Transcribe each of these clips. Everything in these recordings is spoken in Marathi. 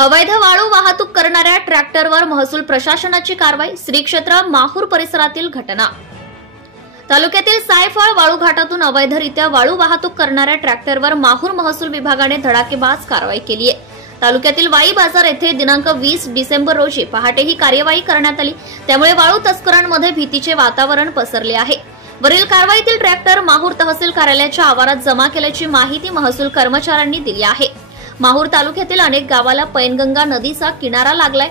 अवैध वाळू वाहतूक करणाऱ्या ट्रॅक्टरवर महसूल प्रशासनाची कारवाई। श्री क्षेत्र माहूर परिसरातील घटना। तालुक्यातील सायफळ वाळू घाटातून अवैधरित्या वाळू वाहतूक करणाऱ्या ट्रॅक्टरवर माहूर महसूल विभागाने धडाकेबाज कारवाई केली आहे। तालुक्यातील वाई बाजार येथे दिनांक 20 डिसेंबर रोजी पहाटे ही कार्यवाही करण्यात आली। त्यामुळे वाळू तस्करांमध्ये भीतीचे वातावरण पसरले आहे। वरील कारवाईतील ट्रॅक्टर माहूर तहसील कार्यालयाच्या आवारात जमा केल्याची माहिती महसूल कर्मचाऱ्यांनी दिली आहे। माहूर तालुक्यातील अनेक गावाला पैनगंगा नदीचा किनारा लागलाय।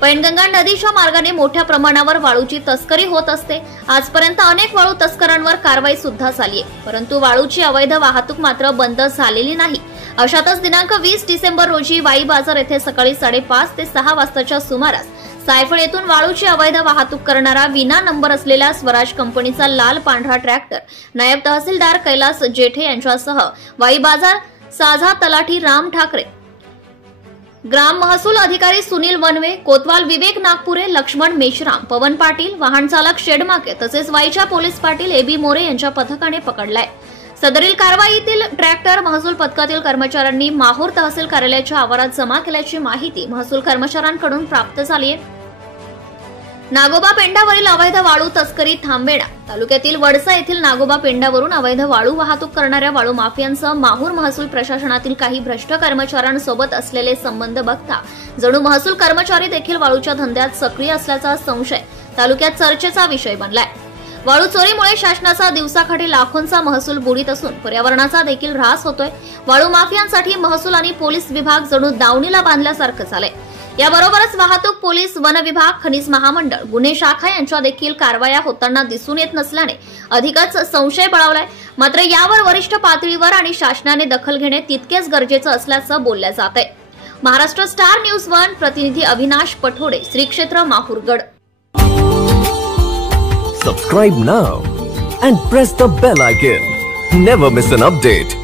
पैनगंगा नदीच्या मार्गाने मोठ्या प्रमाणावर वाळूची तस्करी होत असते। आजपर्यंत अनेक वाळू तस्करांवर कारवाई सुद्धा झाली आहे, परंतु वाळूची अवैध वाहतूक मात्र बंद झालेली नाही। अशातच दिनांक 20 डिसेंबर रोजी वाई बाजार येथे सकाळी 5:30 ते 6 वाजताच्या सुमारास सायफळ येथून वाळूची अवैध वाहतूक करणारा विना नंबर असलेला स्वराज कंपनीचा लाल पांढरा ट्रॅक्टर नायब तहसीलदार कैलास जेठे यांच्यासह वाई बाजार साझा तलाठी राम ठाकरे, ग्राम महसूल अधिकारी सुनील वनवे, कोतवाल विवेक नागपुरे, लक्ष्मण मेश्राम, पवन पाटील, वाहन चालक शेडमाके तसेच वाईच्या पोलीस पाटील एबी मोरे यांच्या पथकाने पकडलाय। सदरील कारवाईतील ट्रॅक्टर महसूल पथकातील कर्मचाऱ्यांनी माहूर तहसील कार्यालयाच्या आवारात जमा केल्याची माहिती महसूल कर्मचाऱ्यांकडून प्राप्त झाली आहे। नागोबा पेंडावरील अवैध वाळू तस्करी थांबवेणा। तालुक्यातील वडसा येथील नागोबा पेंडावरून अवैध वाळू वाहतूक करणाऱ्या वाळू माफियांसह माहूर महसूल प्रशासनातील काही भ्रष्ट कर्मचाऱ्यांसोबत असलेले संबंध बघता जणू महसूल कर्मचारी देखील वाळूच्या धंद्यात सक्रिय असल्याचा संशय तालुक्यात चर्चेचा विषय बनलाय। वाळू चोरीमुळे शासनाचा दिवसाकाठी लाखोंचा महसूल बुडीत असून पर्यावरणाचा देखील ऱ्हास होतोय। वाळू माफियांसाठी महसूल आणि पोलीस विभाग जणू दावणीला बांधल्यासारखं झालंय। याबरोबरच वाहतूक पोलीस, वन विभाग, खनिज महामंडळ, गुन्हे शाखा यांच्या देखील कारवाया होताना दिसून येत नसल्याने अधिकच संशय बळावलाय। मात्र यावर वरिष्ठ पातळीवर आणि शासनाने दखल घेणे तितकेच गरजेचं असल्याचं बोललं जात आहे। महाराष्ट्र स्टार न्यूज 1 प्रतिनिधी अविनाश पठोडे, श्री क्षेत्र Mahurgad. Subscribe now and press the bell icon. Never miss an update.